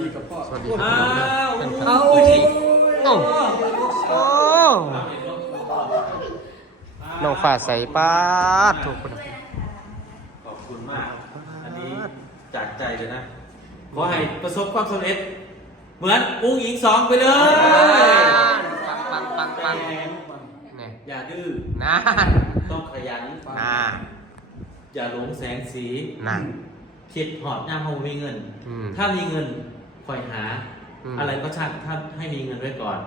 ดีกับพ่อ สวัสดีโอ้ครับอ้าวเอาโอ้ยโอ้โอ้น้องฟ้าใสป้าดถูกคน ขอบคุณมาก อันนี้จากใจเลยนะ ขอให้ประสบความสำเร็จ เหมือนอุ้งหญิงสองไปเลย ปังปังปังปังนี่อย่าดื้อนะต้องขยันนะอย่าหลงแสงสีนะคิดหอดย่ามเขามีเงิน อืม ถ้ามีเงิน คอยหา อืม อะไรก็ช่างถ้าให้มีเงินไว้ก่อน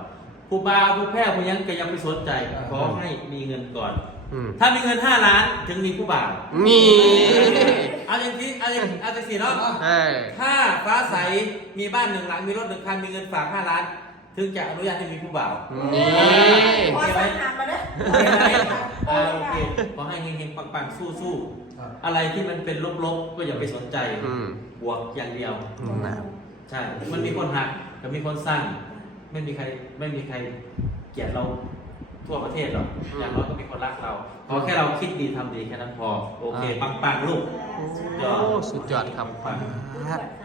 ผู้บาผู้แพ้ผู้ยังก็ยังไม่สนใจขอให้มีเงินก่อน อืม ถ้ามีเงิน5ล้านถึงมีผู้บ่าวนี่ เอาอย่างที่เอาอย่างเอาอย่างสี่เนาะเอ้ยถ้าฟ้าใสมีบ้านหนึ่งหลังมีรถหนึ่งคันมีเงินฝาก5ล้าน ถึงจะอนุญาตให้มีผู้บ่าวนี่พอสั่งงานมาเด้อโอเคไหมอ่าโอเคขอให้เฮงๆปังๆสู้ๆอะไรที่มันเป็นลบๆ ก็อย่าไปสนใจ อืมบวกอย่างเดียวนะ ใช่ มันมีคนหักกับมีคนสร้างไม่มีใครไม่มีใครเกลียดเรา ทั่วประเทศหรอกอย่างน้อยก็มีคนรักเราขอแค่เราคิดดีทำดีแค่นั้นพอ โอเค ปังปังๆลูกยอดโอ้สุดยอดครับป้าด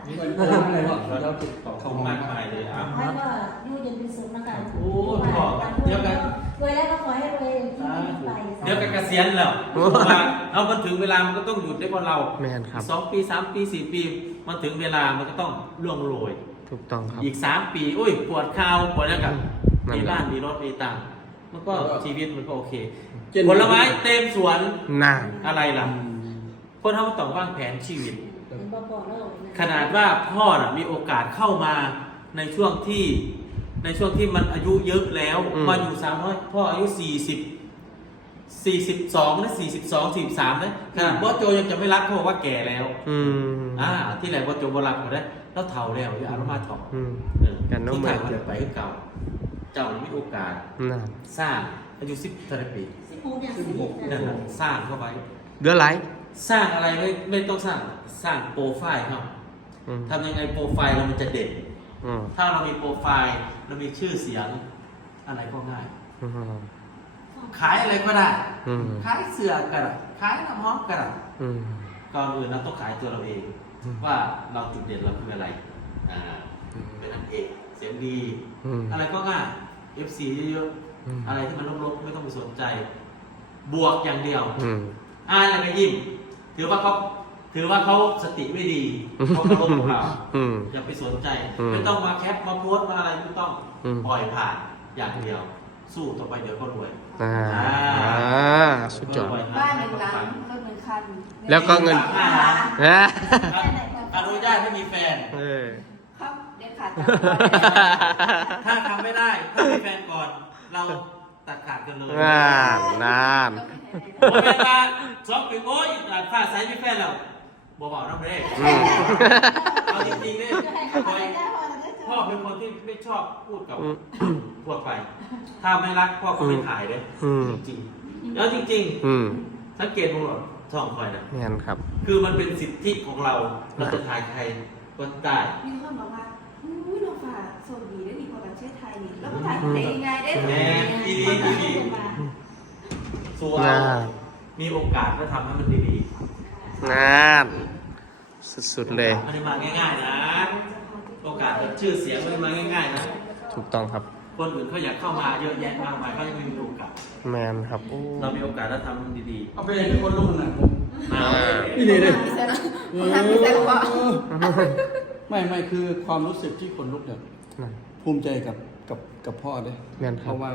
นี่เป็นโอ้อะไรวะเราติดต่อขอบคุณมากมายเลยอะให้ว่าอยู่เย็นเป็นสุขนะคะโอ้ขอบเดี๋ยวกัน รวยแล้วก็ขอให้รวยยิ่งขึ้นไป เดี๋ยวกันเกษียณแล้วว่าเอามันถึงเวลามันก็ต้องหยุดได้คนเราแม่นครับ สองปีสามปีสี่ปี มันถึงเวลามันก็ต้องล่วงโรย ถูกต้องครับ อีกสามปี อุ้ย ปวดเข่าปวดแล้วกับนั่นมีแหละ บ้านมีรถมีตังค์ มันก็ชีวิตมันก็โอเคเจน ผลไม้เต็มสวนน่าอะไรล่ะคนเขาต้องวางแผนชีวิตเป็นบ่บ่แล้วขนาดว่าพ่อน่ะมีโอกาสเข้ามาในช่วงที่ในช่วงที่มันอายุเยอะแล้ว มาอยู่สามน้อยพ่ออายุสี่สิบสี่สิบสองนะสี่สิบสองสี่สิบสามนะขนาดบอสโจยังจะไม่รักเขาบอกว่าแก่แล้วอืมอ่าที่ไหนบอสโจบรักเขาได้แล้วเฒ่าแล้วอย่าเอามาเฒ่าอืม เออกันน้องที่ใหม่ถ่ายมันไปคือเก่าเจ้ามีโอกาสน่าสร้างอายุสิบเท่าไหรปีสิบหกเนี่ยสิบหกนั่นน่ะสร้างเข้าไปเดือดไหลสร้างอะไรไม่ไม่ต้องสร้างสร้างโปรไฟล์ครับอืมทำยังไงโปรไฟล์เรามันจะเด่นอืมถ้าเรามีโปรไฟล์เรามีชื่อเสียงอะไรก็ง่ายอืมขายอะไรก็ได้อืมขายเสื้อก็ได้ขายน้ำหอมก็ได้อืมก่อนอื่นเราต้องขายตัวเราเองอืมว่าเราจุดเด่นเราคืออะไรอ่าเป็นอันเอกเสียงดีอืมอะไรก็ง่าย FC เยอะอืม ๆอะไรที่มันลบๆไม่ต้องไปสนใจ บวกอย่างเดียว อืม อ่านแล้วก็ยิ้มถือว่าเขาถือว่าเขาสติไม่ดีเขาเคารพพวกเราอืม อย่าไปสนใจ อืมไม่ต้องมาแคปมาโพสต์มาอะไรไม่ต้องอืม ปล่อยผ่านอย่างเดียว สู้ต่อไปเดี๋ยวก็รวย อ่าอ่าอ่าสุดยอดปล่อยผ่บ้านหนึ่งหลังรถหนึ่งคันแล้วก็เงิน ห้าล้านนะอนุญาตให้มีแฟน เออ ครับเด็ดขาดถ้าทำไม่ได้ถ้ามี แฟนก่อน เราตัดขาดกันเลยนานนานโอ้ยเวลาสองปีโอ้ยฝ่าสายมีแฟนแล้วบอกบอกน้องเรกอืมเอาจริงๆเนี่ยคอยพ่อเป็นคนที่ไม่ชอบพูดกับอืมทั่วไป ถ้าไม่รักพ่อก็ไม่ถ่ายเลยอืมจริงๆแล้วจริงอืมๆสังเกตดูหรอช่องคอยนะแม่นครับ คือมันเป็นสิทธิของเราเราจะถ่ายใครก็ได้มีคนบอกว่าอุ้ยน้องฝ่าโซดีได้ดีกว่า ประเทศไทยนี่แล้วก็ถ่ายได้ยังไงได้แน่ดีดีดีดีส่วนน่ามีโอกาสก็ทำให้มันดีนานสุดๆเลยๆมันมาง่ายๆนะ โอกาสแบบชื่อเสียงมันมาง่ายๆนะ ถูกต้องครับ คนอื่นเขาอยากเข้ามาเยอะแยะมากมายเขายังไม่มีโอกาส แมนครับโอ้เรามีโอกาสแล้วทำมันดีเอาไปเลยคนลุกหน่อยผมๆมานี่เลยเลยมีเซนทำมีเซนหรือเปล่าไม่ไม่คือความรู้สึกที่คนลุกเนี่ยนั่นภูมิใจกับ กับกับพ่อเลยแม่นครับเพราะว่า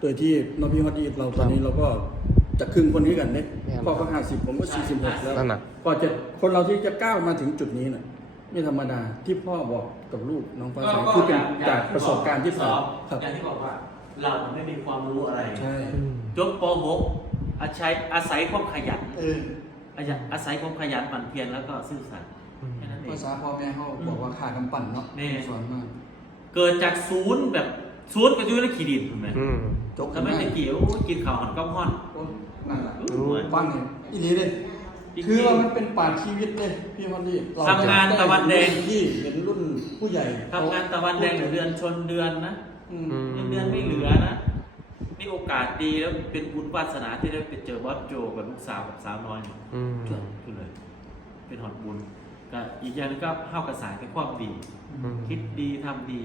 โดยที่น้องพี่ฮอดดีเราตอนนี้เราก็จะครึ่งคนนี้กันเนี่ยแม่นพ่อก็ห้าสิบผมก็สี่สิบหกแล้วนั่นน่ะ กว่าจะคนเราที่จะก้าวมาถึงจุดนี้น่ะไม่ธรรมดาที่พ่อบอกกับลูกน้องฟ้าใสคือเป็นจากประสบการณ์ที่ผ่านครับ อย่างที่บอกว่า เราไม่มีความรู้อะไรใช่ อืม จบป .6 อาศัยอาศัยความขยันเอออาศัยอาศัยความขยันหมั่นเพียรแล้วก็ซื่อสัตย์แค่นั้นเอภาง ษาพ่อแม่เขาบอกว่าขากำปั่นเนาะแน่สอนมาก เกิดจากศูนย์แบบศูนย์ก็อยู่ในขีดินถูกไหมอืม จกทำไมตะกี้โอ้ยกินข้าวหันก้อมห่อนโอ้นั่นแหละโอ้ย ฟังเนี่ยอีนี้เลยจริงๆคือว่ามันเป็นป่าชีวิตเลยพี่วันนี้เรทำงานตะวันแดง ที่เห็นรุ่นผู้ใหญ่ทำงานตะวันแดงเดือนชนเดือนนะอืมอืมเงินเดือนไม่เหลือนะมีโอกาสดีแล้วเป็นบุญวาสนาที่ได้ไปเจอบอสโจกับลูกสาวกับสาวน้อยเนี่ยอืมเชื่อขึ้นเลย เป็นหอดบุญ กก็อีกอย่างหนึงก็เข้ากระสายในความดี อืมคิดดีทำดี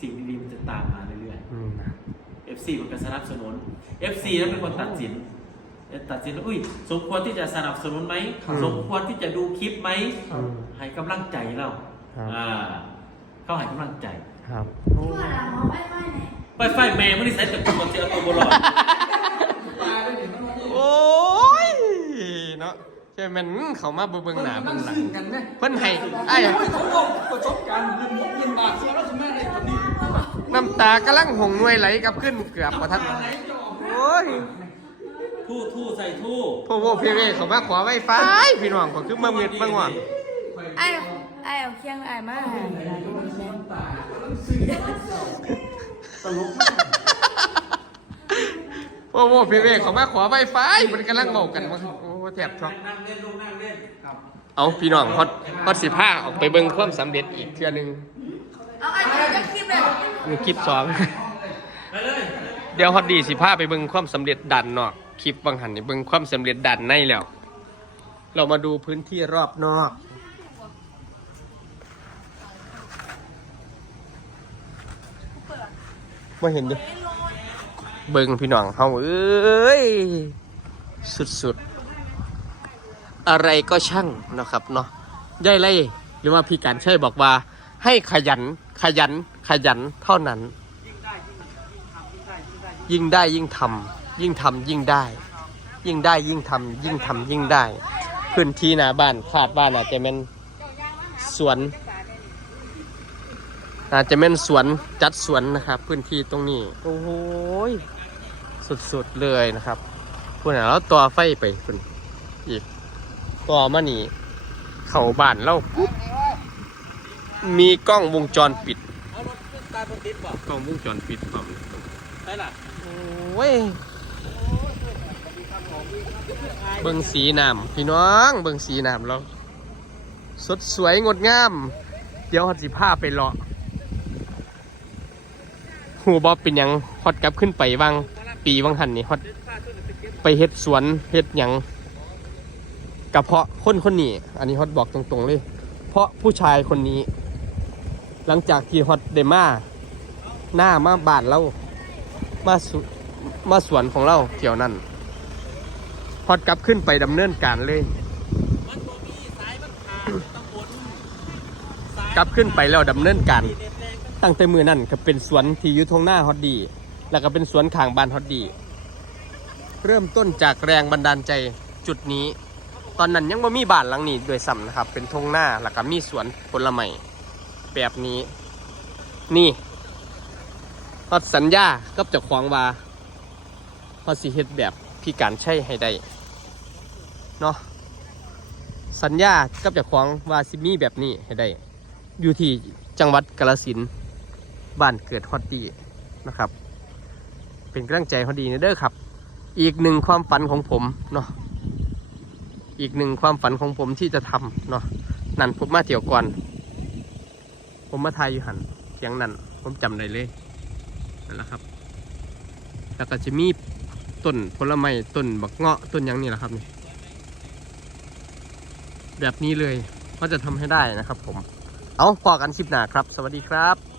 สิ่งดีๆมันจะตามมาเรื่อยอืมนะๆ FC มันก็สนับสนุน FC นั้นเป็นคนตัดสิน ตัดสินว่าอุ้ย สมควรที่จะสนับสนุนไหมสมควรที่จะดูคลิปไหมครับให้กำลังใจเราครับอ่าเขาให้กำลังใจ ครับที่ว่าเรามองไม่ค่อยเนี่ยไฟไฟแม่ไม่ได้ใส่แต่ตัวเสียตัวบอลอยโอ้ยเนาะ ใช่แมันเขามาเบิ่งหน้าเบิ่งหลังซึ่งกันไหมเพิ่นให้ไอ้โอ้ยเขาบอกประสบการณ์ยืนมุกยืนบาทเสียแล้วสมัยในจุดนี้น้ำตากำลังหงหน่วยไหลกลับขึ้นเกือบบ่ทันโอ้ยทู่ทู่ใส่ทู่พวกพวกพี่เวเขามาขอไวไฟพี่น้องก็คือมาเม็ดมาง่วงไอ้ไอ้เอาเคียงไอ้มาตลกมากพวกพวกพี่เวเขามาขอไวไฟมันกำลังเมากันว่าโอ้ แทบช็อกนั่งเล่นลูกนั่งเล่นครับเอาพี่น้องฮอตฮอตสิผ้าออกไปเบิ่งความสำเร็จอีกเทื่อหนึงเอาไอ้จะคลิปเลยมีคลิปสอง ไปเลยเดี๋ยวฮอตดีสิผ้าไปเบิ่งความสำเร็จดันนอกคลิปบางหันนี่เบิ่งความสำเร็จดันในแล้ว เรามาดูพื้นที่รอบนอก มาเห็นดิเบิ่งพี่น้องเฮาเอ้ย สุดๆ อะไรก็ช่างนะครับเนาะย่ายไล่หรือว่าพี่การใช่บอกว่า ให้ขยันขยันขยันเท่านั้น ยิ่งได้ยิ่งทำยิ่งทำยิ่งได้ ยิ่งได้ยิ่งทำยิ่งทำยิ่งได้ พื้นที่หน้าบ้านคาดบ้านอาจจะเป็นสวน อาจจะเป็นสวนจัดสวนนะครับ พื้นที่ตรงนี้โอ้โหสุดๆเลยนะครับคุณอะแล้วต่อไฟไปคุณอีก ต่อมานี่ เข้าบ้านเราปุ๊บมีกล้องวงจรปิดเอารถขึ้นตาบนติดบ่กล้องวงจรปิดพร้อมได้ล่ะโอ้ยเบิ่งสีน้ำพี่น้องเบิ่งสีน้ำเราสดสวยงดงาม เดี๋ยวฮอดสิพาไปเลาะหูบอเป็นหยังฮอดกลับขึ้นไปวังปีวังหันนี่ฮอดไปเฮ็ดสวนเฮ็ดหยัง กระเพาะคนคนนี้ อันนี้ฮอดบอกตรงๆเลย เพราะผู้ชายคนนี้ หลังจากที่ฮอดเดมาหน้ามาบ้านเรามาสุมาสวนของเราเที่ยวนั้นพอดกลับขึ้นไปดำเนินการเลยมันบ่มีสายมันขาดต้องบนสายกลับขึ้นไปแล้วดำเนินการเด็ดแดงก็ตั้งแต่มือนั่นก็เป็นสวนที่อยู่ทงหน้าฮอดดี แล้วก็เป็นสวนข้างบ้านฮอดดี เริ่มต้นจากแรงบันดาลใจจุดนี้ ตอนนั้นยังไม่มีบ้านหลังนี้ด้วยซ้ำนะครับ เป็นทงหน้าแล้วก็มีสวนผลไม้แบบนี้ นี่ฮอดสัญญากับเจ้าของว่าฮอดสิเฮ็ดแบบพี่การใช้ให้ได้เนาะสัญญากับเจ้าของว่าสิมีแบบนี้ให้ได้ อยู่ที่จังหวัดกาฬสินบ้านเกิดฮอดดีนะครับ เป็นกำลังใจฮอดดีนะเด้อครับ อีกหนึ่งความฝันของผมเนาะ อีกหนึ่งความฝันของผมที่จะทำเนาะนั่นผมมาเที่ยวก่อน ผมมาทายอยู่หันเทียงนั่นผมจำได้เลยนั่นแหละครับ แล้วก็จะมีต้นผลไม้ต้นบักเงาะต้นยังนี่แหละครับนี่แบบนี้เลยก็จะทำให้ได้นะครับผม เอาพอกันคลิปหน้าครับ สวัสดีครับ